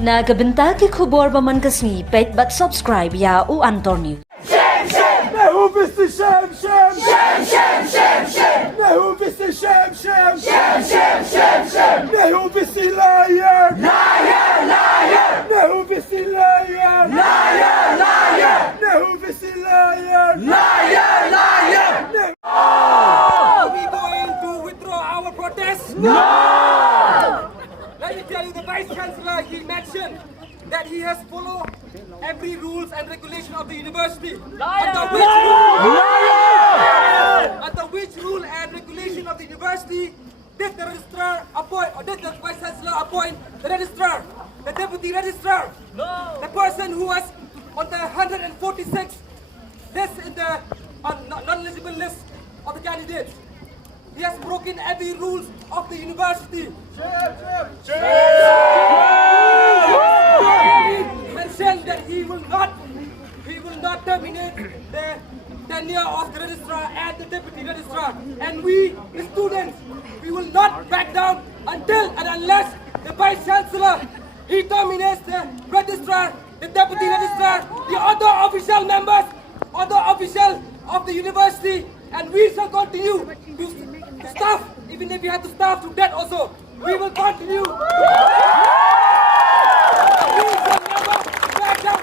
Nagabenta ke khubor baman kasni pet but subscribe ya u Antor News. Nehu bisti sham sham sham sham sham sham. Nehu bisti sham sham sham sham sham sham. Nehu bisti liar liar liar. Nehu bisti liar liar liar. Nehu bisti liar liar liar. Are we going to withdraw our protest? No! Let me tell you, the Vice Chancellor, he mentioned that he has followed every rules and regulation of the university. Under which rule and regulation of the university did the registrar appoint, or did the Vice Chancellor appoint the registrar, the Deputy Registrar, the person who was on the 146th list in the non-eligible list of the candidates. He has broken every rules of the university. He mentioned that he will not terminate the tenure of the registrar and the deputy registrar. And we, the students, we will not back down until and unless the Vice Chancellor he terminates the registrar, the deputy registrar, the other official members, other officials of the university, and we shall continue to staff, even if we have to staff to death also. We will continue. We shall never back down.